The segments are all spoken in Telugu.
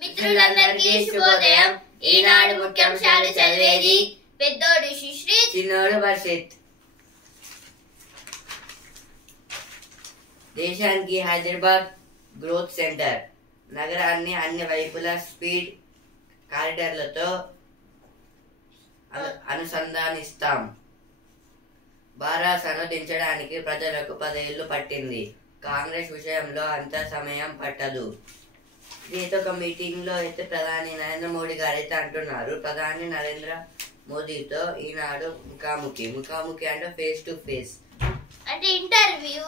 మిత్రులందరికీ శుభోదయం. ఈనాడు ముఖ్యాంశాలు చదివేది పెద్దోడు శిశ్రీ, చిన్నోడు వర్షిత్. దేశానికి హైదరాబాద్ గ్రోత్ సెంటర్. నగరాన్ని అన్ని వైపులా స్పీడ్ కారిడార్లతో అనుసంధానిస్తాం. బారాసను దించడానికి ప్రజలకు 10 ఏళ్లు పట్టింది. కాంగ్రెస్ విషయంలో అంత సమయం పట్టదు. ఇదైతే ఒక మీటింగ్ లో అయితే ప్రధాని నరేంద్ర మోడీ గారు అయితే అంటున్నారు. ప్రధాని నరేంద్ర మోదీతో ఈనాడు ముఖాముఖి అంటే ఫేస్ టు ఫేస్ అంటే ఇంటర్వ్యూ.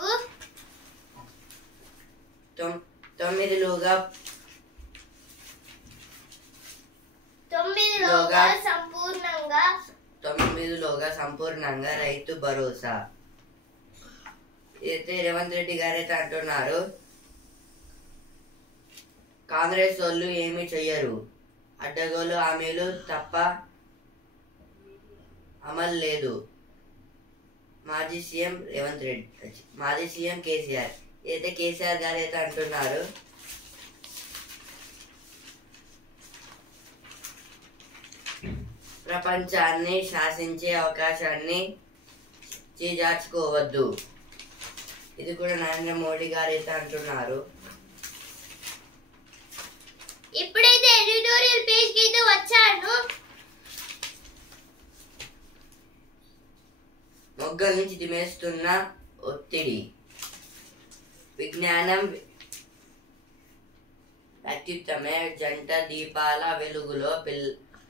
9లోగా సంపూర్ణంగా రైతు భరోసా. అయితే రేవంత్ రెడ్డి గారు అయితే అంటున్నారు, కాంగ్రెస్ వాళ్ళు ఏమీ చెయ్యరు, అడ్డగోలు హామీలు తప్ప అమలు లేదు. మాజీ సీఎం రేవంత్ రెడ్డి, మాజీ సీఎం కేసీఆర్. అయితే కేసీఆర్ గారు అయితే అంటున్నారు, ప్రపంచాన్ని శాసించే అవకాశాన్ని చేజార్చుకోవద్దు. ఇది కూడా నరేంద్ర మోడీ గారు అయితే అంటున్నారు. ఇప్పుడైతే ఎడిటోరియల్ పేజ్ కి అయితే వచ్చాను. మొగ్గల నుంచి దిమేస్తున్న ఒత్తిడి. విజ్ఞానం వ్యక్తిత్వమే జంట దీపాల వెలుగులో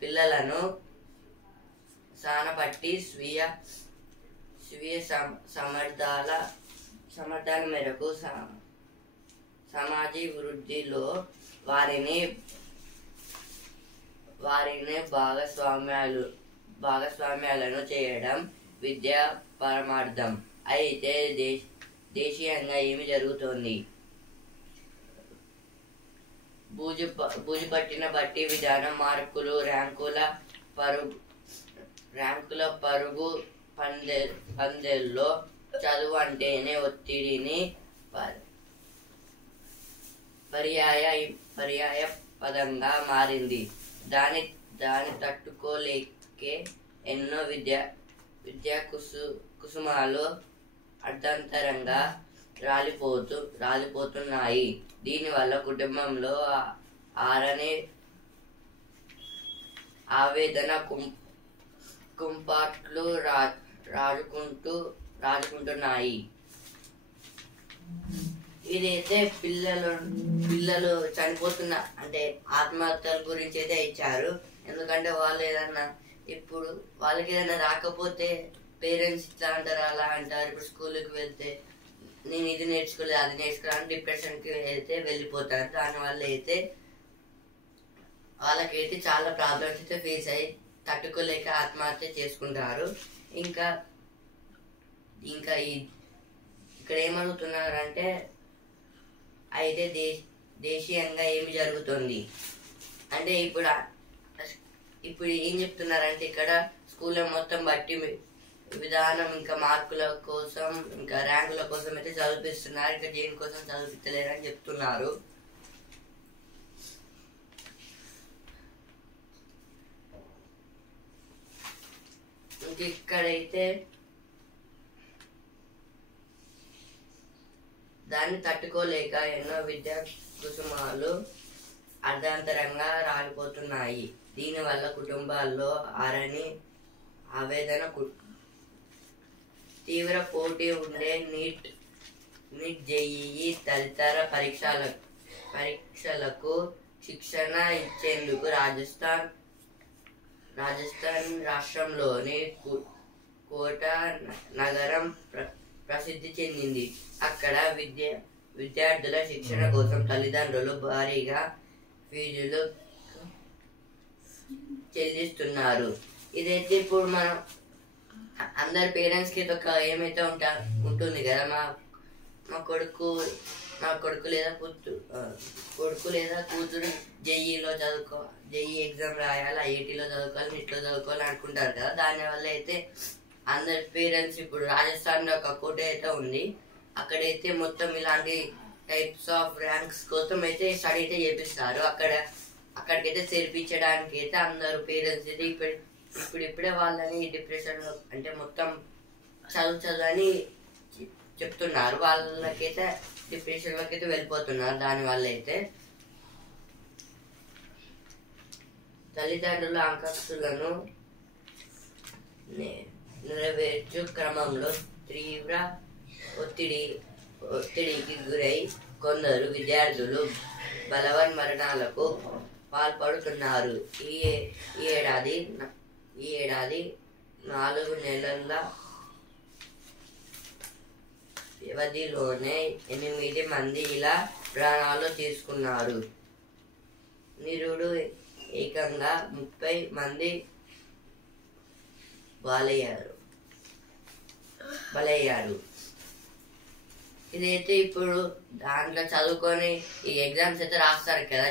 పిల్లలను సానపట్టి స్వీయ సమర్థాల మేరకు సమాజ వృద్ధిలో వారిని భాగస్వామ్యాలను చేయడం విద్యా పరమార్థం. అయితే దేశీయంగా ఏమి జరుగుతోంది? బూజుపట్టిన బట్టి విధానం, మార్కులు, ర్యాంకుల పరుగు పందెల్లో చదువు అంటేనే ఒత్తిడిని పర్యాయ పదంగా మారింది. దాని తట్టుకోలేకే ఎన్నో విద్యా కుసుమాలు అర్ధంతరంగా రాలిపోతున్నాయి. దీనివల్ల కుటుంబంలో ఆరని ఆవేదన కుంపాట్లు రాజుకుంటున్నాయి. ఇదైతే పిల్లలు చనిపోతున్న అంటే ఆత్మహత్యల గురించి అయితే ఇచ్చారు. ఎందుకంటే వాళ్ళకి ఏదైనా రాకపోతే పేరెంట్స్ ఇట్లా అంటారు, అలా అంటారు. ఇప్పుడు స్కూల్కి వెళ్తే నేను ఇది నేర్చుకోలేదు, అది నేర్చుకోవాలని డిప్రెషన్కి అయితే వెళ్ళిపోతారు. దానివల్ల అయితే వాళ్ళకైతే చాలా ప్రాబ్లమ్స్ అయితే ఫేస్ అయ్యి తట్టుకోలేక ఆత్మహత్య చేసుకుంటారు. ఇంకా ఇక్కడ ఏమడుగుతున్నారంటే, అయితే దేశీయంగా ఏమి జరుగుతుంది అంటే ఇప్పుడు ఏం చెప్తున్నారంటే, ఇక్కడ స్కూల్లో మొత్తం బట్టి విధానం, ఇంకా మార్కుల కోసం, ఇంకా ర్యాంకుల కోసం అయితే చదివిస్తున్నారు. ఇంకా దేనికోసం చదివించలేరని చెప్తున్నారు. ఇంక ఇక్కడైతే దాన్ని తట్టుకోలేక ఎన్నో విద్యా కుసుమాలు అర్ధాంతరంగా రాలిపోతున్నాయి. దీనివల్ల కుటుంబాల్లో ఆరని ఆవేదన, తీవ్ర పోటీ ఉండే నీట్ జేఈఈ తదితర పరీక్షలకు శిక్షణ ఇచ్చేందుకు రాజస్థాన్ రాష్ట్రంలోని కోటా నగరం ప్రసిద్ధి చెందింది. అక్కడ విద్యార్థుల శిక్షణ కోసం తల్లిదండ్రులు భారీగా ఫీజులు చెల్లిస్తున్నారు. ఇదైతే ఇప్పుడు మనం అందరి పేరెంట్స్ కి ఒక ఏమైతే ఉంటుంది కదా, మా కొడుకు లేదా కూతురు జేఈ ఎగ్జామ్ రాయాలి, ఐఐటీలో చదువుకోవాలి, నీట్లో చదువుకోవాలి అనుకుంటారు కదా. దానివల్ల అయితే అందరి పేరెంట్స్ ఇప్పుడు రాజస్థాన్ లో ఒక కోట అయితే ఉంది, అక్కడైతే మొత్తం ఇలాంటి టైప్స్ ఆఫ్ ర్యాంక్స్ కోసం అయితే స్టడీ అయితే చేపిస్తారు. అక్కడ అక్కడికైతే చేర్పించడానికి అయితే అందరు పేరెంట్స్ అయితే ఇప్పుడిప్పుడే వాళ్ళని డిప్రెషన్ లో అంటే మొత్తం చదువు అని చెప్తున్నారు. వాళ్ళకైతే డిప్రెషన్ లోకి అయితే వెళ్ళిపోతున్నారు. దాని వల్ల అయితే తల్లిదండ్రుల ఆకాంక్షలను నెరవేర్చు క్రమంలో తీవ్ర ఒత్తిడికి గురై కొందరు విద్యార్థులు బలవన్మరణాలకు పాల్పడుతున్నారు. ఈ ఏడాది 4 నెలల వ్యవధిలోనే 8 మంది ఇలా ప్రాణాలు తీసుకున్నారు. నిరుడు ఏకంగా 30 మంది బలయ్యారు. ఇదైతే ఇప్పుడు దాంట్లో చదువుకొని ఈ ఎగ్జామ్స్ అయితే రాస్తారు కదా,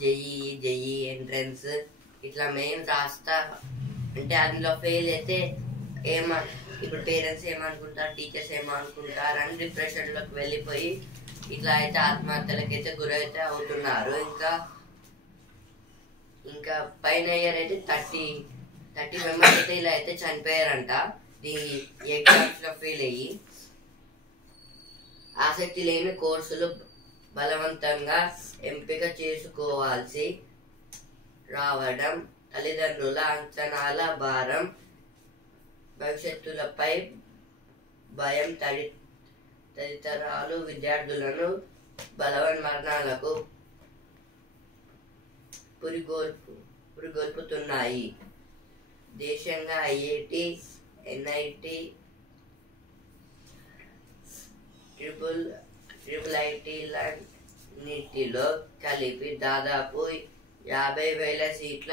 జేఈ ఎంట్రన్స్ ఇట్లా మెయిన్ రాస్తా అంటే అందులో ఫెయిల్ అయితే ఇప్పుడు పేరెంట్స్ ఏమనుకుంటారు, టీచర్స్ ఏమనుకుంటారు అని డిప్రెషన్ లోకి వెళ్ళిపోయి ఇట్లా అయితే ఆత్మహత్యలకైతే గురైతే అవుతున్నారు. ఇంకా పైన ఇయర్ అయితే 30 మెంబర్స్ అయితే ఇలా అయితే చనిపోయారంట ఈ ఎగ్జామ్స్ లో ఫెయిల్ అయ్యి. ఆసక్తి లేని కోర్సులు బలవంతంగా ఎంపిక చేసుకోవాల్సి రావడం, తల్లిదండ్రుల అంచనాల భారం, భవిష్యత్తులపై భయం తదితరాలు విద్యార్థులను బలవన్మరణాలకు పురిగొల్పుతున్నాయి. దేశంగా ఐఐటి, ఎన్ఐటి, ట్రిపుల్ ఐటీలన్నిటిలో కలిపి దాదాపు 50,000 సీట్ల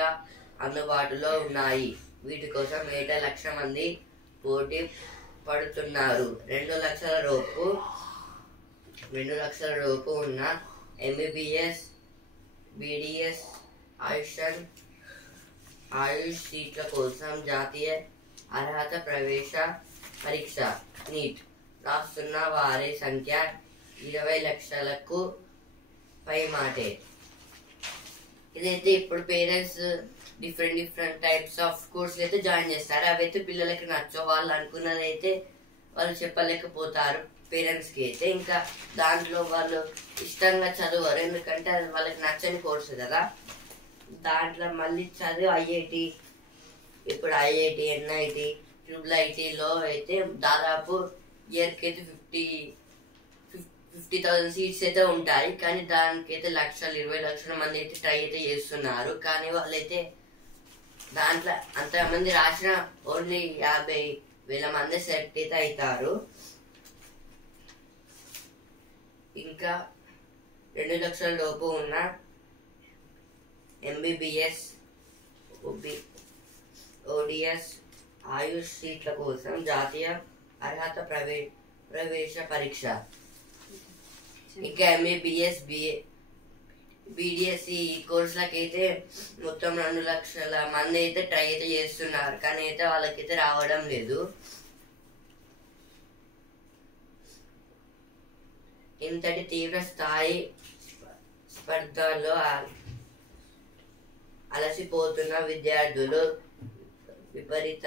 అందుబాటులో ఉన్నాయి. వీటి కోసం 1 లక్ష మంది పోటీ పడుతున్నారు. 2 లక్షల రూపు ఉన్న ఎంబీబీఎస్, బీడీఎస్, ఆయుష్ సీట్ల కోసం జాతీయ అర్హత ప్రవేశ పరీక్ష నీట్ రాస్తున్న వారి సంఖ్య 20 లక్షలకు పైమాటే. ఇదైతే ఇప్పుడు పేరెంట్స్ డిఫరెంట్ టైప్స్ ఆఫ్ కోర్సులు అయితే జాయిన్ చేస్తారు. అవైతే పిల్లలకి నచ్చో వాళ్ళు అనుకున్నది అయితే వాళ్ళు చెప్పలేకపోతారు పేరెంట్స్ కి అయితే. ఇంకా దాంట్లో వాళ్ళు ఇష్టంగా చదవరు, ఎందుకంటే అది వాళ్ళకి నచ్చని కోర్సు కదా. దాంట్లో మళ్ళీ చదివి ఇప్పుడు ఐఐటి, ఎన్ఐటి, ట్రిపుల్ ఐటీలో అయితే దాదాపు ఇయర్కి అయితే 50,000 సీట్స్ అయితే ఉంటాయి. కానీ దానికైతే 20 లక్షల మంది అయితే ట్రై అయితే చేస్తున్నారు. కానీ వాళ్ళైతే దాంట్లో అంతమంది రాసిన ఓన్లీ 50,000 మంది సెలెక్ట్ అయితే అవుతారు. ఇంకా 2 లక్షల లోపు ఉన్న ఎంబీబీఎస్, ఓడిఎస్, ఆయుష్ సీట్ల కోసం జాతీయ అర్హత ప్రవేశ పరీక్ష. ఇంకా ఎంబీబీఎస్, బీడీఎస్ ఈ కోర్సులకైతే మొత్తం 2 లక్షల మంది అయితే ట్రై అయితే చేస్తున్నారు. కానీ అయితే వాళ్ళకైతే రావడం లేదు. ఇంతటి తీవ్ర స్థాయి స్పర్ధలో అలసిపోతున్న విద్యార్థులు విపరీత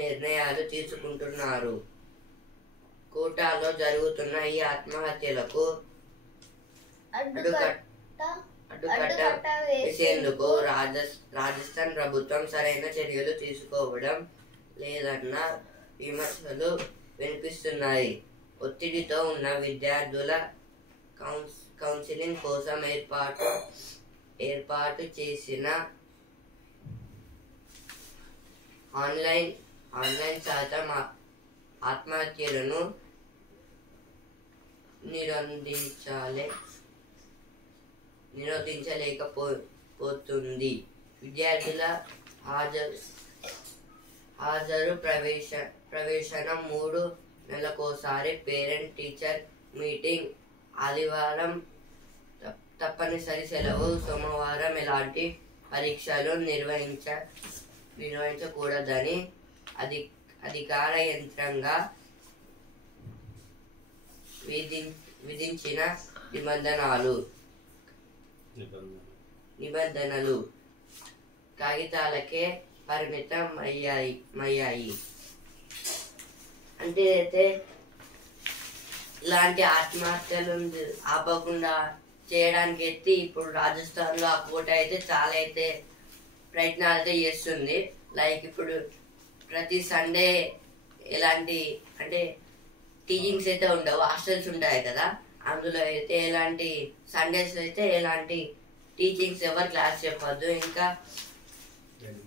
నిర్ణయాలు తీసుకుంటున్నారు. కోటాలో జరుగుతున్న ఈ ఆత్మహత్యలకు అడ్డుకట్ట వేసేందుకు రాజస్థాన్ ప్రభుత్వం సరైన చర్యలు తీసుకోవడం లేదన్న విమర్శలు వినిపిస్తున్నాయి. ఒత్తిడితో ఉన్న విద్యార్థుల కౌన్సిలింగ్ కోసం ఏర్పాటు చేసిన ఆన్లైన్ శాతం ఆత్మహత్యలను నిరోధించలేకపోతుంది. విద్యార్థుల హాజరు ప్రవేశనం 3 నెలలకోసారి పేరెంట్ టీచర్ మీటింగ్, ఆదివారం తప్పనిసరి సెలవు, సోమవారం ఎలాంటి పరీక్షలు నిర్వహించకూడదని అధికార యంత్రంగా విధించిన నిబంధనలు కాగితాలకే పరిమితం అయ్యాయి. అంటే అయితే ఇలాంటి ఆత్మహత్యలు ఆపకుండా చేయడానికి అయితే ఇప్పుడు రాజస్థాన్ లో ఆ కోట అయితే చాలా అయితే ప్రయత్నాలు అయితే చేస్తుంది. లైక్ ఇప్పుడు ప్రతి సండే ఎలాంటి అంటే టీచింగ్స్ అయితే ఉండవు, హాస్టల్స్ ఉంటాయి కదా, అందులో అయితే ఎలాంటి సండేస్ అయితే ఎలాంటి టీచింగ్స్ ఎవరు క్లాస్ చెప్పొద్దు.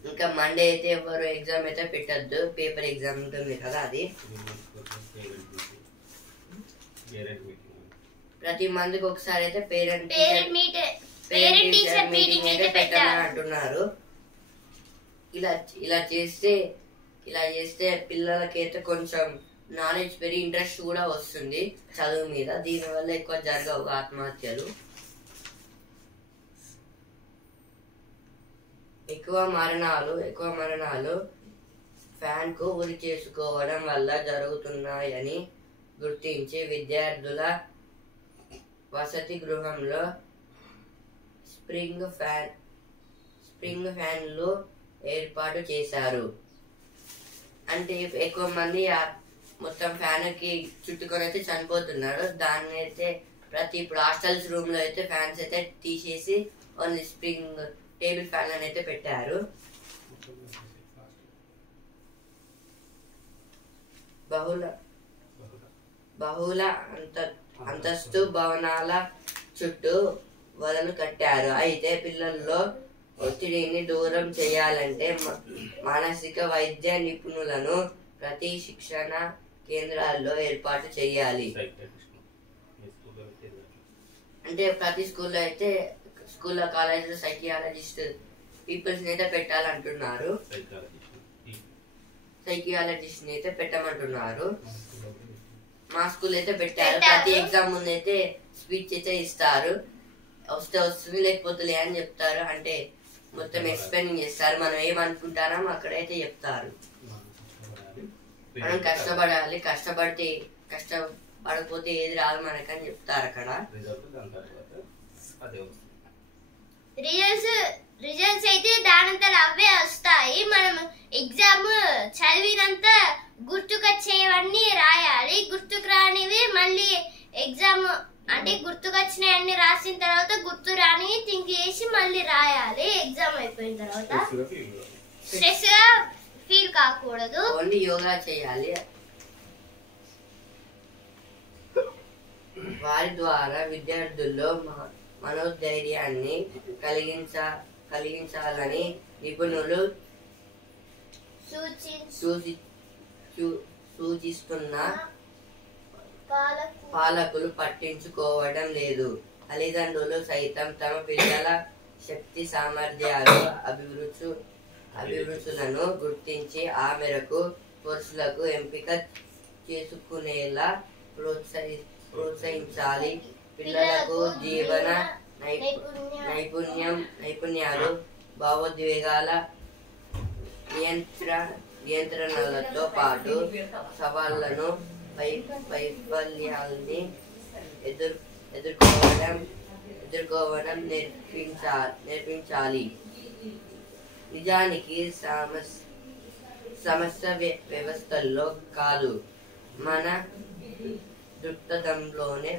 ఇంకా మండే అయితే ఎవరు ఎగ్జామ్ అయితే పెట్టద్దు, పేపర్ ఎగ్జామ్ ఉంటుంది కదా అది. ప్రతి మంత్కి ఒకసారి అయితే పేరెంట్ టీచర్ మీటింగ్ అయితే పెట్టాలని అంటున్నారు. ఇలా చేస్తే పిల్లలకైతే కొంచెం నాలెడ్జ్ పెరిగి ఇంట్రెస్ట్ కూడా వస్తుంది చదువు మీద. దీనివల్ల ఎక్కువ జరగవు ఆత్మహత్యలు. ఎక్కువ మరణాలు ఫ్యాన్ కు ఉరి చేసుకోవడం వల్ల జరుగుతున్నాయని గుర్తించి విద్యార్థుల వసతి గృహంలో స్ప్రింగ్ ఫ్యాన్లు ఏర్పాటు చేశారు. అంటే ఎక్కువ మంది మొత్తం ఫ్యాన్ కి చుట్టుకొని అయితే చనిపోతున్నారు. దాన్ని అయితే ఇప్పుడు హాస్టల్స్ రూమ్ లో అయితే ఫ్యాన్స్ అయితే తీసేసి ఓన్లీ స్ప్రింగ్ టేబుల్ ఫ్యాన్ అని అయితే పెట్టారు. బహుళ అంతస్తు భవనాల చుట్టూ వలలు కట్టారు. అయితే పిల్లల్లో ఒత్తిడిని దూరం చేయాలంటే మానసిక వైద్య నిపుణులను ప్రతి శిక్షణ కేంద్రాల్లో ఏర్పాటు చేయాలి. అంటే ప్రతి స్కూల్లో అయితే స్కూల్లో కాలేజీలో సైకియాలజిస్ట్ పీపుల్స్ అయితే పెట్టాలంటున్నారు. సైకియాలజిస్ట్ అయితే పెట్టమంటున్నారు. మా స్కూల్ అయితే పెట్టారు. ప్రతి ఎగ్జామ్ ముందు అయితే స్పీచ్ అయితే ఇస్తారు. వస్తే వస్తుంది లేకపోతే అని చెప్తారు. అంటే మొత్తం ఎక్స్ప్లెయిన్ చేస్తారు. మనం ఏమనుకుంటారో అక్కడైతే చెప్తారు. మనం కష్టపడాలి, కష్టపడకపోతే ఏది రాదు మనకని చెప్తారు అక్కడ. రిజల్ట్స్ అయితే దానంతా అవే వస్తాయి. మనం ఎగ్జామ్ చదివినంత గుర్తుకొచ్చేవన్నీ రాయాలి. గుర్తుకు రానివి మళ్ళీ ఎగ్జామ్ అంటే గుర్తుకొచ్చినవన్నీ రాసిన తర్వాత గుర్తు రాని థింక్ చేసి మళ్ళీ రాయాలి. ఎగ్జామ్ అయిపోయిన తర్వాత స్ట్రెస్ గా ఫీల్ కాకూడదు. ఓన్లీ యోగా చేయాలి. వారి ద్వారా విద్యార్థుల్లో మనోధైర్యాన్ని కలిగించాలని నిపుణులు సూచిస్తున్న పాలకులు పట్టించుకోవడం లేదు. తల్లిదండ్రులు సైతం తమ పిల్లల శక్తి సామర్థ్యాలు అభిరుచులను గుర్తించి ఆ మేరకు కోర్సులకు ఎంపిక చేసుకునేలా ప్రోత్సహించాలి. పిల్లలకు జీవన నైపుణ్యాలు, భావోద్వేగాల నియంత్రణలతో పాటు సవాళ్లను, వైఫల్యాల్ని ఎదుర్కోవడం నేర్పించాలి. నిజానికి సమస్య వ్యవస్థల్లో కాదు, మన దృక్పథంలోనే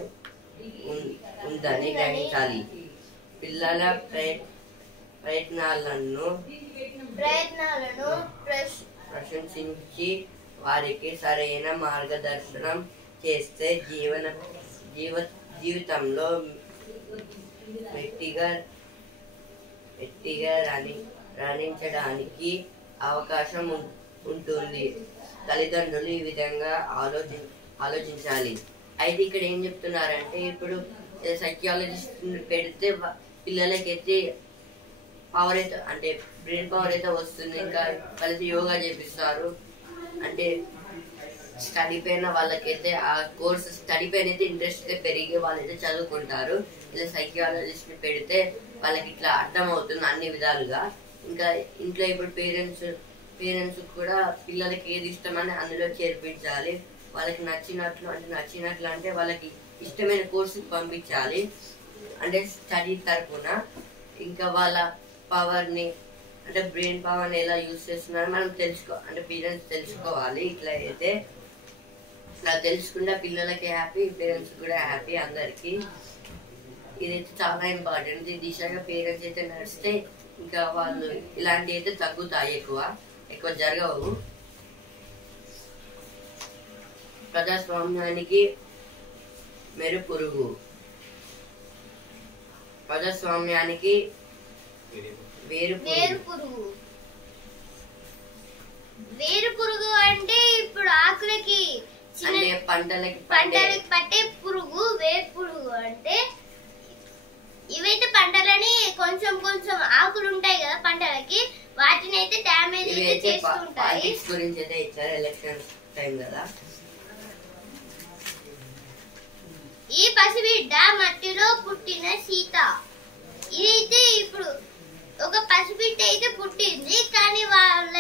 ఉందని గ్రహించాలి. పిల్లల ప్రయత్నాలను ప్రశంసించి వారికి సరైన మార్గదర్శనం చేస్తే జీవితంలో గట్టిగా రాణించడానికి అవకాశం ఉంటుంది. తల్లిదండ్రులు ఈ విధంగా ఆలోచించాలి. అయితే ఇక్కడ ఏం చెప్తున్నారంటే ఇప్పుడు సైకియాలజిస్ట్ పెడితే పిల్లలకైతే పవర్ అయితే అంటే బ్రెయిన్ పవర్ అయితే వస్తుంది. ఇంకా కలిసి యోగా చేపిస్తారు. అంటే స్టడీ పైన వాళ్ళకైతే ఆ కోర్స్ స్టడీ పైన అయితే ఇంట్రెస్ట్ అయితే పెరిగి వాళ్ళైతే చదువుకుంటారు. ఇలా సైకియాలజిస్ట్ ని పెడితే వాళ్ళకి ఇట్లా అర్థం అవుతుంది అన్ని విధాలుగా. ఇంకా ఇంట్లో ఇప్పుడు పేరెంట్స్ కూడా పిల్లలకి ఏది ఇష్టమని అందులో చేర్పించాలి. వాళ్ళకి నచ్చినట్లు అంటే వాళ్ళకి ఇష్టమైన కోర్సుకి పంపించాలి. అంటే స్టడీ తరపున ఇంకా వాళ్ళ పవర్ని అంటే బ్రెయిన్ పవర్ని ఎలా యూజ్ చేస్తున్నారో మనం అంటే పేరెంట్స్ తెలుసుకోవాలి. ఇట్లా అయితే ఇలా తెలుసుకుంటే పిల్లలకి హ్యాపీ, పేరెంట్స్ కూడా హ్యాపీ, అందరికి. ఇదైతే చాలా ఇంపార్టెంట్. ఈ దిశగా పేరెంట్స్ అయితే నడిస్తే ఇంకా వాళ్ళు ఇలాంటివి అయితే తగ్గుతాయి, ఎక్కువ జరగవు. ప్రజాస్వామ్యానికి మెరుపురుగు. ప్రజాస్వామ్యానికి వేరుపురుగు అంటే ఇప్పుడు ఆకులకి అంటే పంటలకి పట్టే పురుగు. వేరుపురుగు అంటే ఇవైతే పంటలని కొంచెం ఆకులు ఉంటాయి కదా పంటలకి, వాటిని అయితే డ్యామేజ్ అయితే చేస్తుంటాయి. గురించి అయితే ఇచ్చారు, ఎలక్షన్స్ టైం కదా. ఈ పసిబిడ్డ మట్టిలో పుట్టిన సీత. ఇదైతే ఇప్పుడు ఒక పసిబిడ్డ అయితే పుట్టింది, కానీ వాళ్ళ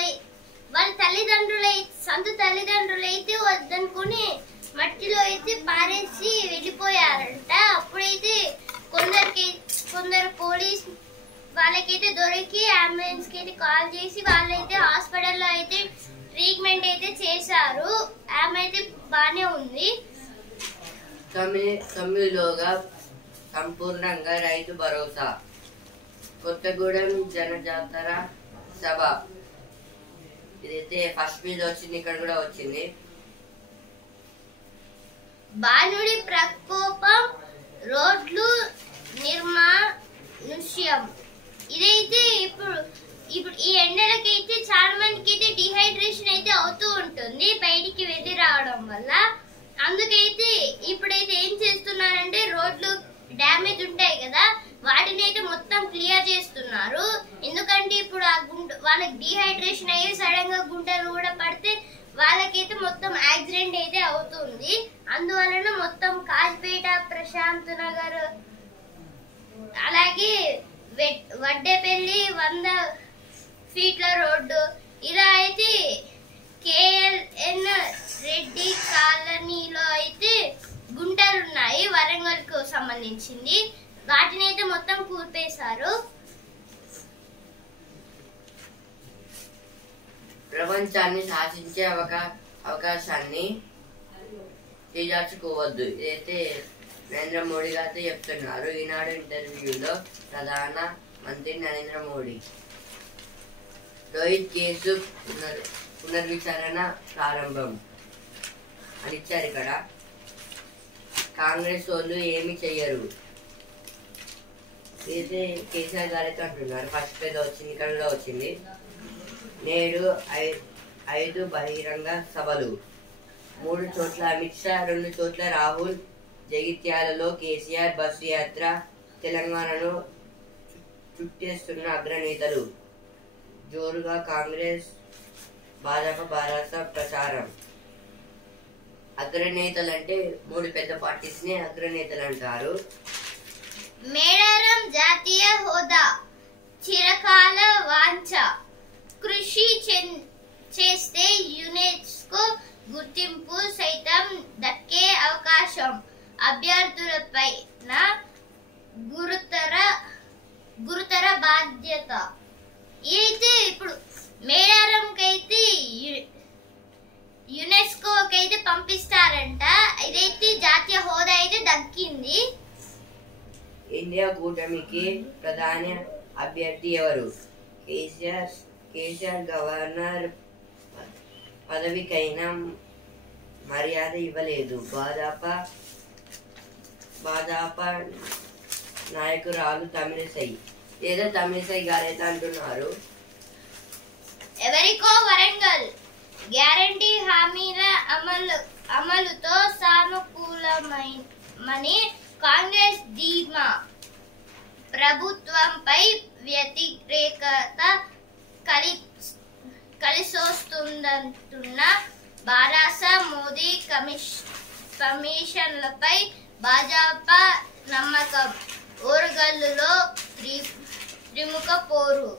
సొంత తల్లిదండ్రులు అయితే వద్దనుకుని మట్టిలో అయితే పారేసి వెళ్ళిపోయారంట. అప్పుడైతే కొందరు పోలీస్ వాళ్ళకైతే దొరికి అంబులెన్స్ కి అయితే కాల్ చేసి వాళ్ళైతే హాస్పిటల్లో అయితే ట్రీట్మెంట్ అయితే చేశారు. ఆమె అయితే బానే ఉంది. తమిళలోగా సంపూర్ణంగా రైతు భరోసా. కొత్తగూడెం జనజాతర సభ. ఇదైతే ఫస్ట్ మీద వచ్చింది, ఇక్కడ కూడా వచ్చింది. బాణుడి ప్రకోపం, రోడ్లు నిర్మానుష్యం. ఇదైతే ఇప్పుడు ఈ ఎండలకైతే చాలా మందికి అయితే డిహైడ్రేషన్ అయితే అవుతూ ఉంటుంది బయటికి వెళ్ళి రావడం వల్ల. అందుకైతే ఇప్పుడైతే ఏం చేస్తున్నారంటే రోడ్లు డ్యామేజ్ ఉంటాయి కదా, వాటిని అయితే మొత్తం క్లియర్ చేస్తున్నారు. ఎందుకంటే ఇప్పుడు వాళ్ళకి డిహైడ్రేషన్ అయ్యి సడన్ గా గుంటలు కూడా పడితే వాళ్ళకైతే మొత్తం యాక్సిడెంట్ అయితే అవుతుంది. అందువలన మొత్తం కాజ్పేట, ప్రశాంత్ నగర్, అలాగే వడ్డేపల్లి 100 ఫీట్ల రోడ్డు, ఇలా అయితే KLN రెడ్డి కాలనీలో అయితే గుంటలు ఉన్నాయి వరంగల్ కు సంబంధించింది. వాటిని అయితే మొత్తం కూల్పేశారు. ప్రపంచాన్ని శాసించే అవకాశాన్ని చేజార్చుకోవద్దు. ఇదైతే నరేంద్ర మోడీ గారితో చెప్తున్నారు ఈనాడు ఇంటర్వ్యూలో ప్రధాన మంత్రి నరేంద్ర మోడీ. రోహిత్ కేసు పునర్విచారణ ప్రారంభం అని ఇచ్చారు ఇక్కడ. కాంగ్రెస్ వాళ్ళు ఏమి చెయ్యరు. ఇదైతే కేసీఆర్ గారు అయితే అంటున్నారు. ఫస్ట్ పేద వచ్చింది, ఇక్కడ కూడా వచ్చింది. నేడు 5 బహిరంగ సభలు, 3 చోట్ల అమిత్ షా, 2 చోట్ల రాహుల్. జగిత్యాలలో కేసీఆర్ బస్సు యాత్ర. తెలంగాణను చుట్టేస్తున్న అగ్రనేతలు. జోరుగా కాంగ్రెస్ భాజపా బారాస ప్రచారం. అగ్రనేతలు అంటే 3 పెద్ద పార్టీస్ ని అగ్రనేతలు అంటారు. మేడారం జాతీయ హోదా చిరకాల వాంఛ. కృషి చేస్తే యునెస్కో గుర్తింపు సైతం దక్కే అవకాశం. అభ్యర్థులపైన గురుతర బాధ్యత. అయితే ఇప్పుడు మేడారంకైతే యునెస్కోకైతే పంపిస్తారంట. ఇదైతే జాతీయ హోదా అయితే దక్కింది. ఇండియా కూటమికి ప్రధాన అభ్యర్థి ఎవరు? కేసీఆర్ గవర్నర్ పదవికైనా మర్యాద ఇవ్వలేదు. భాజపా నాయకురాలు తమిళిసై. ఏదో తమిళిసై గారైతే అంటున్నారు. ఎవరికో వరంగల్ గ్యారంటీ హామీల అమలుతో సానుకూలమని కాంగ్రెస్ ధీమా. ప్రభుత్వంపై వ్యతిరేకత కలిసొస్తుందంటున్న బారాస. మోదీ కమిషన్లపై భాజపా నమ్మకం. ఓరుగల్లులో త్రిముఖ పోరు.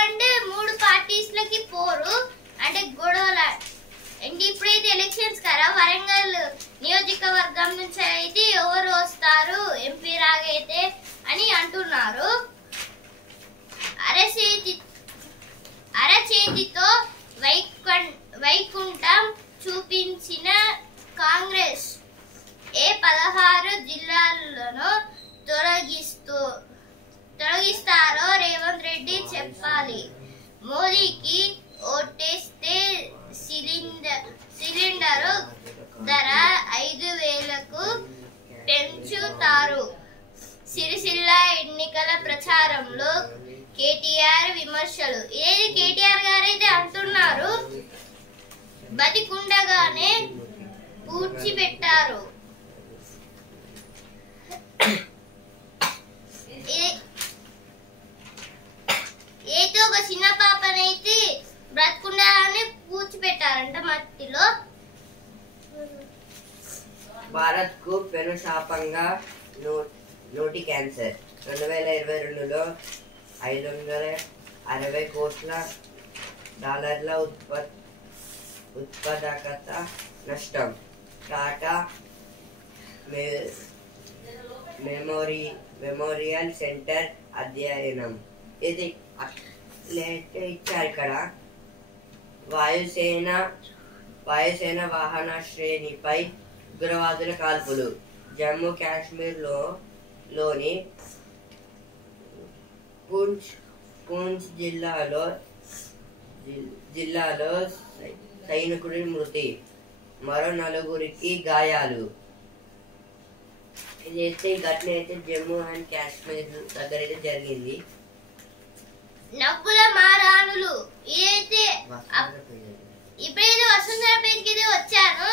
అంటే 3 పార్టీస్లకి పోరు, అంటే గొడవల. అంటే ఇప్పుడైతే ఎలక్షన్స్ కదా, వరంగల్ నియోజకవర్గం నుంచి అయితే ఎవరు వస్తారు ఎంపీ రాగైతే అని అంటున్నారు. మోదీకి ఓటేస్తే సిలిండరు ధర 5,000కు పెంచుతారు. సిరిసిల్ల ఎన్నికల ప్రచారంలో కేటీఆర్ విమర్శలు. ఏది కేటీఆర్ గారైతే అంటున్నారు, బతికుండగానే పూడ్చిపెట్టారు. ఏదో ఒక చిన్న పాపనైతే బ్రతకుండానే పూడ్చిపెట్టారంట మట్టిలో. భారత్ కు పెను శాపంగా నోటి క్యాన్సర్. 2022లో $560 కోట్ల ఉత్పాదకత నష్టం. టాటా మెమోరియల్ సెంటర్ అధ్యయనం. ఇది ఇచ్చారు ఇక్కడ. వాయుసేన వాహనాశ్రేణిపై ఉగ్రవాదుల కాల్పులు. జమ్మూ కాశ్మీర్ లోని పూంచ్ జిల్లాలో సైనికుడి మృతి, మరో 4 గాయాలు. ఇదైతే ఘటన అయితే జమ్మూ అండ్ కాశ్మీర్ దగ్గర అయితే జరిగింది. నవ్వుల మారాణులు. ఇదైతే ఇప్పుడైతే వసుంధర పేజ్కి వచ్చాను.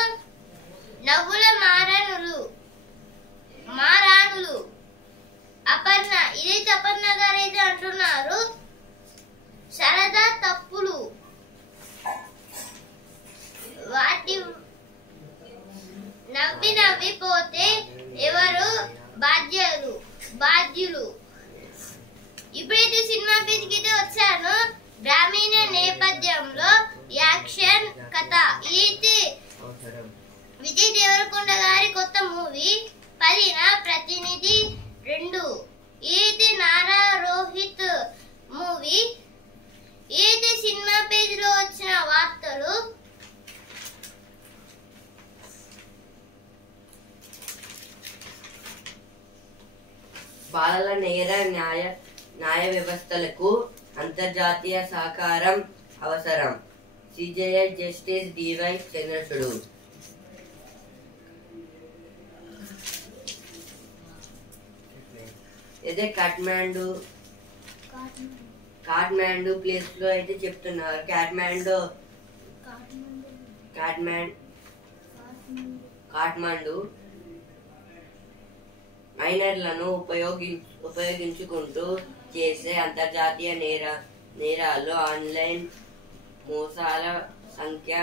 నవ్వుల మారాణులు అపర్ణ. ఇదైతే అపర్ణ గారు అయితే అంటున్నారు, సరదా తప్పులు వాటి నవ్విపోతే ఎవరు బాధ్యులు. ఇప్పుడైతే సినిమా పేజ్కి వచ్చాను. గ్రామీణ నేపథ్యంలో యాక్షన్ కథ. ఇదైతే విజయ్ దేవరకొండ గారి కొత్త మూవీ 10న ప్రతినిధి 2. ఇదైతే నారా రోహిత్ మూవీ. ఇదైతే సినిమా పేజ్ లో వచ్చిన వార్తలు. బాలల నేర న్యాయ వ్యవస్థలకు అంతర్జాతీయ సహకారం అవసరం. CJI justice DY Chandrachud. ఇదే కాఠ్మాండు ప్లేస్ లో అయితే చెప్తున్నారు. కాఠ్మాండు మైనర్లను ఉపయోగించుకుంటూ చేసే అంతర్జాతీయ నేరాలు, ఆన్లైన్ మోసాల సంఖ్య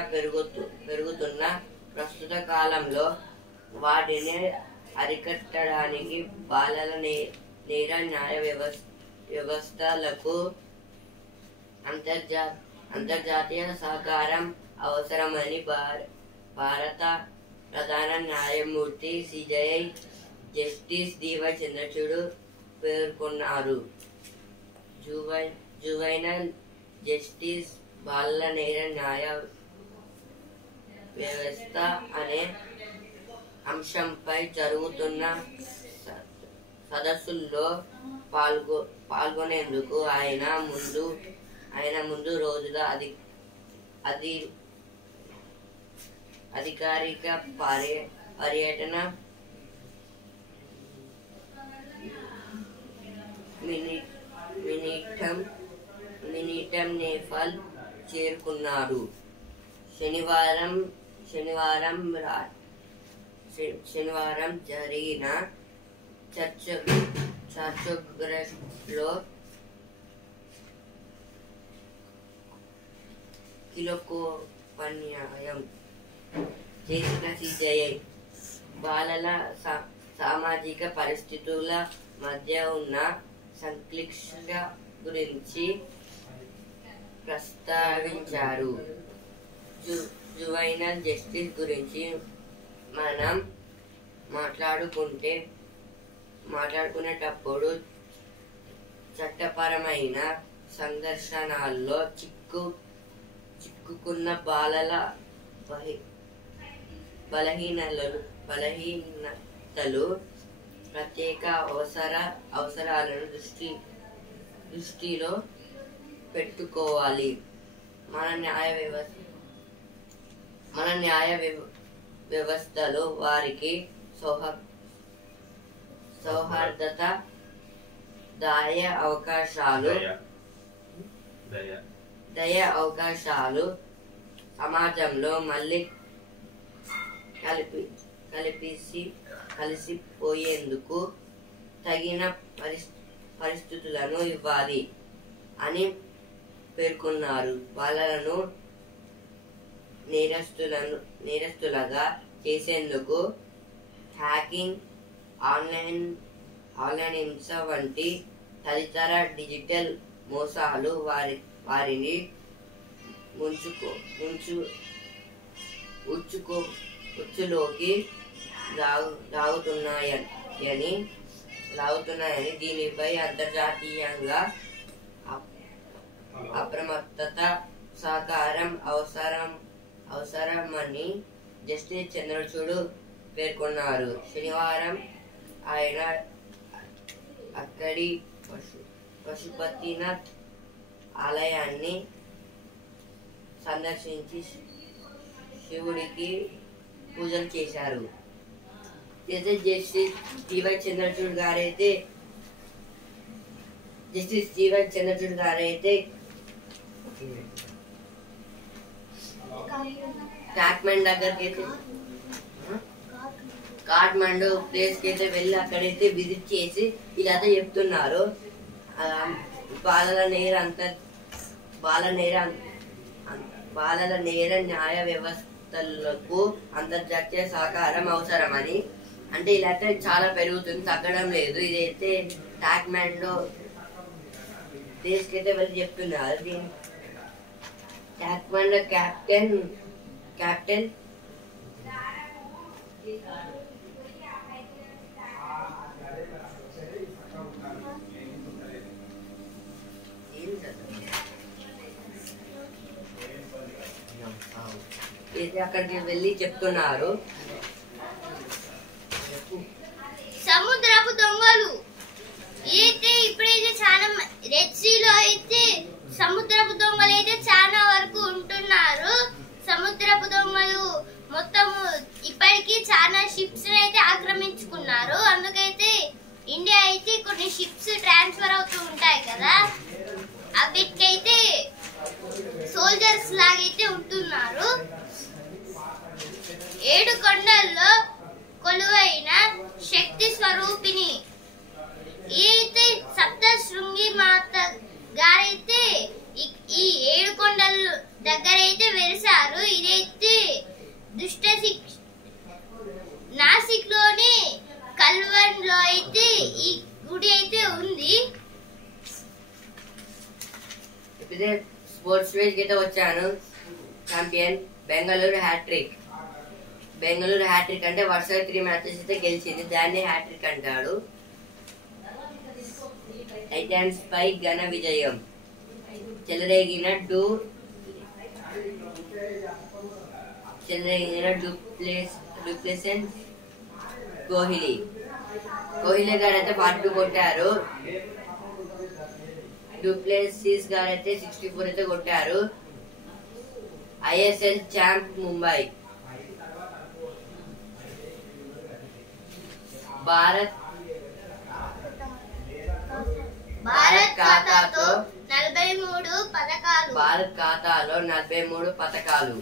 పెరుగుతున్న ప్రస్తుత కాలంలో వాటిని అరికట్టడానికి బాలల నేర న్యాయ వ్యవస్థలకు అంతర్జాతీయ సహకారం అవసరమని భారత ప్రధాన న్యాయమూర్తి సిజేఐ జస్టిస్ డివై చంద్రచూడ్ పేర్కొన్నారు. జువైనల్ జస్టిస్ బాలల నేర న్యాయ వ్యవస్థ అనే అంశంపై జరుగుతున్న సదస్సుల్లో పాల్గొనేందుకు ఆయన ముందు రోజుల అధికారిక పర్యటన మినిటం నేపాల్ చేరుకున్నారు. శనివారం జరిగిన చర్చలో కీలకోపన్యాయం చేసిన సిజేఐ బాలల సామాజిక పరిస్థితుల మధ్య ఉన్న సంక్లిష్టత గురించి ప్రస్తావించారు. జువైనల్ జస్టిస్ గురించి మనం మాట్లాడుకునేటప్పుడు చట్టపరమైన సంఘర్షణల్లో చిక్కుకున్న బాలల బలహీనతలు, ప్రత్యేక అవసరాలను దృష్టిలో పెట్టుకోవాలి. మన న్యాయ వ్యవస్థలో వారికి సౌహార్దత, దయ అవకాశాలు సమాజంలో మళ్ళీ కలిసిపోయేందుకు తగిన పరిస్థితులను ఇవ్వాలి అని పేర్కొన్నారు. వాళ్ళను నేరస్తులుగా చేసేందుకు హ్యాకింగ్, ఆన్లైన్ హింస వంటి తదితర డిజిటల్ మోసాలు వారిని ఉచ్చులోకి లాగుతున్నాయని దీనిపై అంతర్జాతీయంగా అప్రమత్తత, సహకారం అవసరమని జస్టిస్ చంద్రచూడ్ పేర్కొన్నారు. శనివారం ఆయన అక్కడి పశుపతినాథ్ ఆలయాన్ని సందర్శించి శివుడికి పూజలు చేశారు. జస్టిస్ డివై చంద్రచూడ్ గారైతే కాఠ్మండు ప్లేస్ కి అయితే వెళ్ళి అక్కడైతే విజిట్ చేసి ఇలా చెప్తున్నారు. బాలల నేర న్యాయ వ్యవస్థలకు అంతర్జాతీయ సహకారం అవసరమని. అంటే ఇలా అయితే చాలా పెరుగుతుంది, తగ్గడం లేదు. ఇదైతే కాఠ్మండు ప్లేస్ కి అయితే వెళ్ళి చెప్తున్నారు. కాఠ్మండు క్యాప్టెన్ అక్కడికి వెళ్ళి చెప్తున్నారు. సముద్రపు దొంగలు అయితే ఇప్పుడైతే చాలా రెడ్ సీలో అయితే సముద్రపు దొంగలు అయితే చాలా వరకు ఉంటున్నారు. సముద్రపు దొంగలు మొత్తం ఇప్పటికీ చాలా షిప్స్ అయితే ఆక్రమించుకున్నారు. అందుకైతే ఇండియా అయితే కొన్ని షిప్స్ ట్రాన్స్ఫర్ అవుతూ ఉంటాయి కదా, అవిటికైతే సోల్జర్స్ లాగైతే ఉంటున్నారు. 7 కొండల్లో కొలువైన శక్తి స్వరూపిణి అయితే సప్త శృంగి మాత గారైతే ఈ 7 కొండల దగ్గర అయితే వెలిసారు. ఇదైతే నాసిక్ లోని కల్వన్ లో అయితే ఈ గుడి అయితే ఉంది. స్పోర్ట్స్ పేజ్ కి వచ్చాను. ఛాంపియన్ బెంగళూరు హ్యాట్రిక్ అంటే వరుసగా 3 మ్యాచెస్ అయితే గెలిచింది, దాన్ని హ్యాట్రిక్ అంటాడు. టైటాన్స్ పై ఘన విజయం, చెలరేగిన డూప్లెసెన్స్ కోహ్లీ గారు అయితే 42 కొట్టారు. డూప్లెసిస్ గారు అయితే 64 అయితే కొట్టారు. ISL champ Mumbai. భారత్ ఖాతాలో 43 పథకాలు.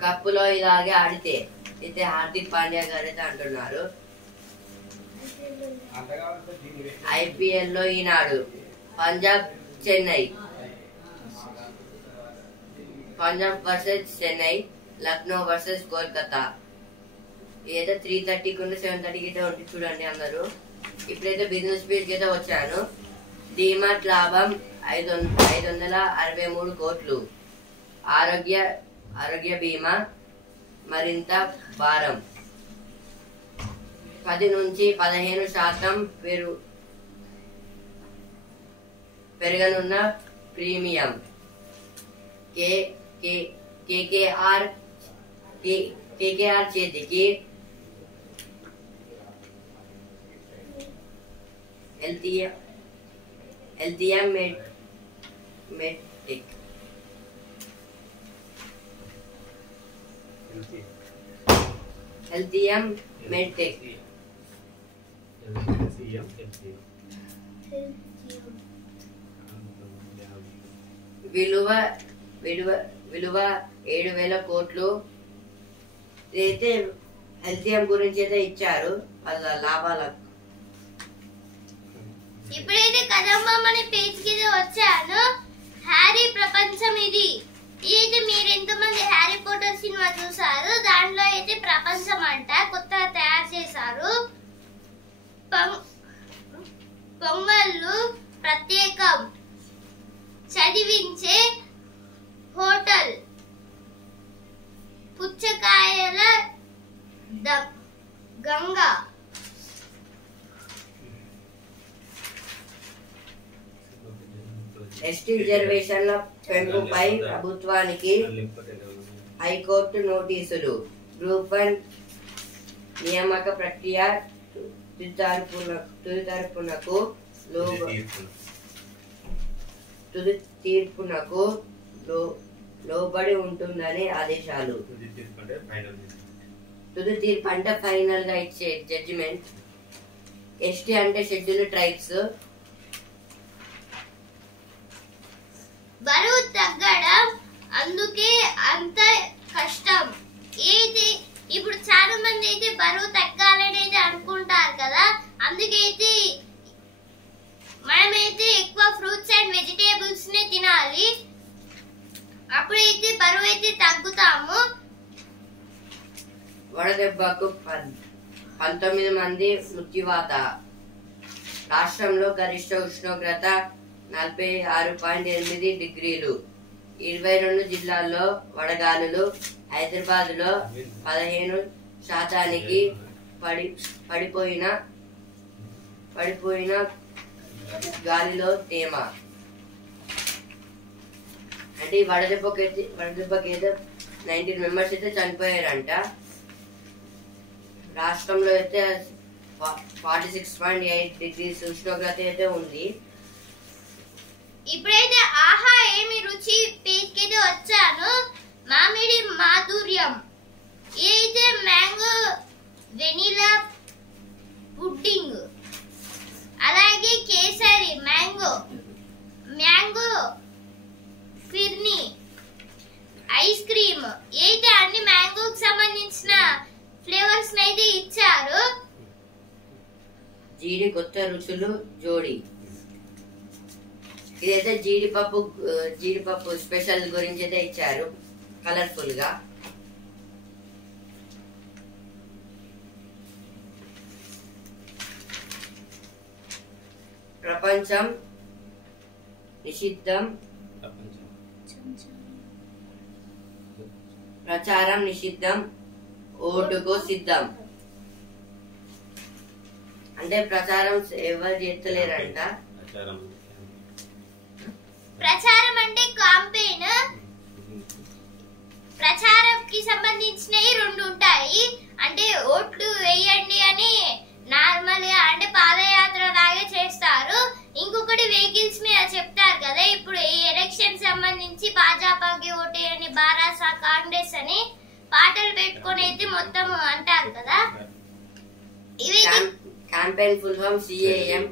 కప్పులో ఇలాగే ఆడితే అయితే హార్దిక్ పాండ్యా గారు అయితే అంటున్నారు. IPL లో ఈనాడు పంజాబ్ వర్సెస్ చెన్నై, లక్నో వర్సెస్ కోల్కతా. ఏదో 3:30 కు 7:30 అయితే ఉంటుంది చూడండి అందరూ. ఇప్పుడైతే బిజినెస్ పేజ్ అయితే వచ్చాను. డీమార్ట్ లాభం 563 కోట్లు. ఆరోగ్య బీమా మరింత భారం. 10 నుంచి 15% పెరగనున్న ప్రీమియం. కేకేఆర్ చేతికి మెడ్టెక్. హెల్తియం మెడ్టెక్. విలువ విలువ విలువ 7,000 కోట్లు. ఇదైతే హెల్తియం గురించి అయితే ఇచ్చారు వాళ్ళ లాభాలకు. ఇప్పుడైతే కదంబం అనే పేజ్ కి వచ్చాను. హ్యారీ ప్రపంచం ఇది. ఇది మీరు ఎంతమంది హ్యారీ పోటర్ సినిమా చూసారు? దాంట్లో అయితే ప్రపంచం అంట కొత్తగా తయారు చేశారు. పొంగళ్ళు ప్రత్యేకం, చదివించే హోటల్, పుచ్చకాయల గంగ, ఎస్టీ రిజర్వేషన్ల పెంపుపై ప్రభుత్వానికి హైకోర్టు నోటీసులు. గ్రూప్ 1 నియామక ప్రక్రియ తుది తీర్పునకు లోబడి ఉంటుందని ఆదేశాలు. తుది తీర్పు అంటే ఫైనల్ గా ఇచ్చే జడ్జిమెంట్. ఎస్టీ అంటే షెడ్యూల్డ్ ట్రైబ్స్. బరువు తగ్గడం అందుకే అంత కష్టం. ఏది ఇప్పుడు చాలా మంది అయితే బరువు తగ్గాలని అయితే అనుకుంటారు కదా, అందుకైతే మనమైతే ఎక్కువ ఫ్రూట్స్ అండ్ వెజిటేబుల్స్ ని తినాలి. అప్పుడైతే బరువు అయితే తగ్గుతాము. వడదెబ్బకు 19 మంది మృత్యువాత. రాష్ట్రంలో గరిష్ట ఉష్ణోగ్రత 46.8 డిగ్రీలు. 22 జిల్లాల్లో వడగాలులు. హైదరాబాద్ లో 15% పడిపోయిన గాలిలో తేమ. అంటే ఈ వడదెబ్బకైతే 19 మెంబర్స్ అయితే చనిపోయారంట. రాష్ట్రంలో అయితే 46.8 డిగ్రీస్ ఉష్ణోగ్రత అయితే ఉంది. ఇప్పుడైతే ఆహా ఏమి రుచి పేజ్ కి వచ్చాను. మామిడి మాధుర్యం. ఏదైతే మ్యాంగో వెనిలా పుడ్డింగ్, అలాగే kesari mango phirni ice cream. అయితే అన్ని మ్యాంగోకి సంబంధించిన ఫ్లేవర్స్ అయితే ఇచ్చారు. జీడి కొత్త రుచులు జోడి. ఇదైతే జీడిపప్పు స్పెషల్ గురించి అయితే ఇచ్చారు కలర్ఫుల్ గా. ప్రపంచం నిషిద్ధం, ప్రచారం నిషిద్ధం, ఓటుకు సిద్ధం. అంటే ప్రచారం ఎవరు చేస్తలేరంట. ప్రచారం అంటే కాంపెయిన్. ప్రచారంకి సంబంధించినవి 2 ఉంటాయి. అంటే ఓట్లు వేయండి అని నార్మల్ గా అంటే పాదయాత్ర లాగే చేస్తారు. ఇంకొకటి వెహికల్స్ మీద చెప్తారు కదా. ఇప్పుడు ఈ ఎలక్షన్ సంబంధించి భాజపాకి ఓటేయని, బారాసా కాంగ్రెస్ అని పాటలు పెట్టుకొని అయితే మొత్తం అంటారు కదా. ఇవి campaign full form CAM.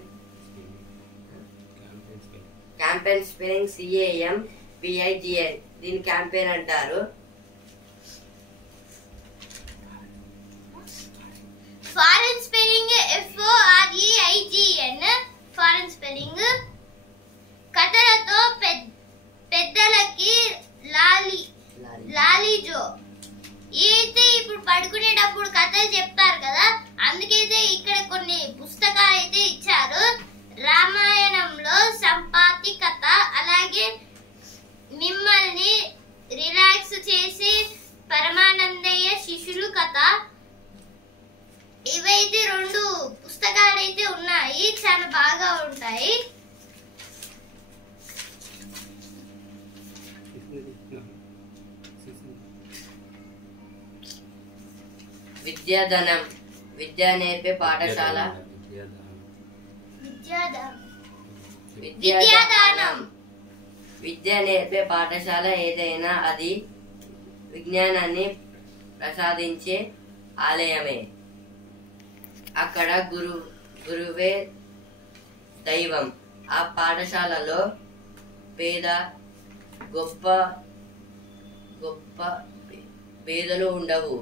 Campaign spelling CAMPIGN. దీని క్యాంపెయిన్ అంటారు. Foreign spelling FOREIGN. Foreign spelling. కథలతో పెద్దలకి లాలీజో. అయితే ఇప్పుడు పడుకునేటప్పుడు కథలు చెప్తారు కదా, అందుకైతే ఇక్కడ కొన్ని పుస్తకాలు అయితే ఇచ్చారు. రామాయణంలో సంపాతి కథ, అలాగే మిమ్మల్ని రిలాక్స్ చేసి పరమానందయ్య శిష్యులు కథ. ఇవైతే 2 పుస్తకాలు అయితే ఉన్నాయి, చాలా బాగా ఉంటాయి. విద్యాధనం. విద్య నేర్పే పాఠశాల. విద్యాదానం. విద్య నేర్పే పాఠశాల ఏదైనా అది విజ్ఞానాన్ని ప్రసాదించే ఆలయమే. అక్కడ గురువే దైవం. ఆ పాఠశాలలో పేద గొప్ప గొప్ప భేదాలు ఉండవు.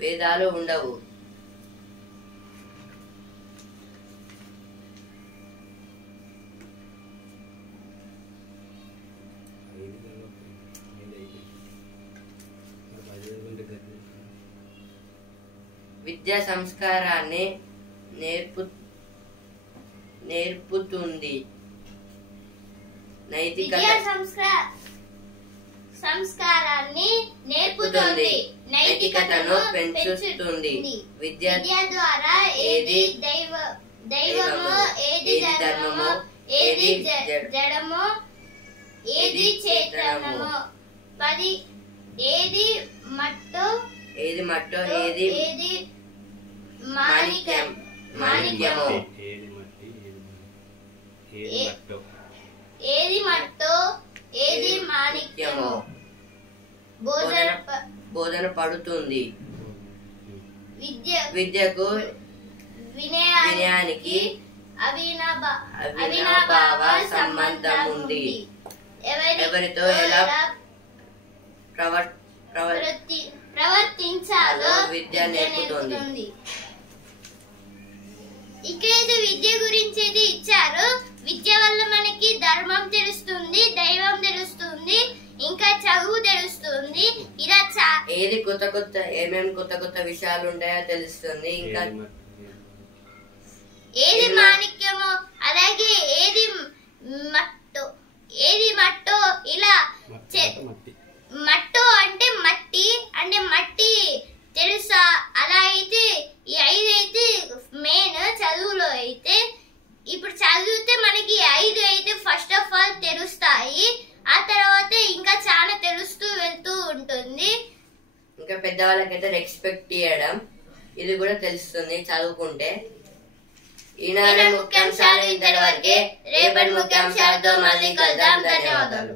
వేదాలు ఉండవు. విద్యా సంస్కారాన్ని నేర్పుతుంది. సంస్కారాన్ని నేర్పుతుంది. నైతికతను పెంచుతుంది. విద్య ద్వారా ఏది దైవమో, ఏది ధర్మమో, ఏది జడమో, ఏది చేతనమో, ఏది మట్టో, ఏది మాణిక్యమో, ఏది మట్టో, ఏది మాణిక్యమో బోధన పడుతుంది. విద్యకు వినయానికి అవినాభావ సంబంధం ఉంది. ఎవరితో ఎలా ప్రవర్తించాలో విద్య నేర్పుతుంది. ఇక్కడైతే విద్య గురించి అయితే ఇచ్చారు. విద్య వల్ల మనకి ధర్మం తెలుస్తుంది, దైవం తెలుస్తుంది, ఇంకా చదువు తెలుస్తుంది. ఇలా ఏది ఏమేమి కొత్త కొత్త విషయాలు ఉంటాయో తెలుస్తుంది. ఇంకా ఏది మాణిక్యమో, అలాగే ఏది మట్టో ఇలా మట్టో అంటే మట్టి తెలుసా. అలా అయితే ఈ 5 అయితే మెయిన్ చదువులో. అయితే ఇప్పుడు చదివితే మనకి 5 అయితే ఫస్ట్ ఆఫ్ ఆల్ తెలుస్తాయి. ఆ తర్వాత ఇంకా చాలా తెలుస్తూ వెళ్తూ ఉంటుంది. ఇంకా పెద్దవాళ్ళకైతే రెస్పెక్ట్ ఇవ్వడం ఇది కూడా తెలుస్తుంది చదువుకుంటే. ఈనాడు ముఖ్యాంశాలు ఇంతవరకే. రేపటి ముఖ్యాంశాలతో మళ్ళీ కలుద్దాం. ధన్యవాదాలు.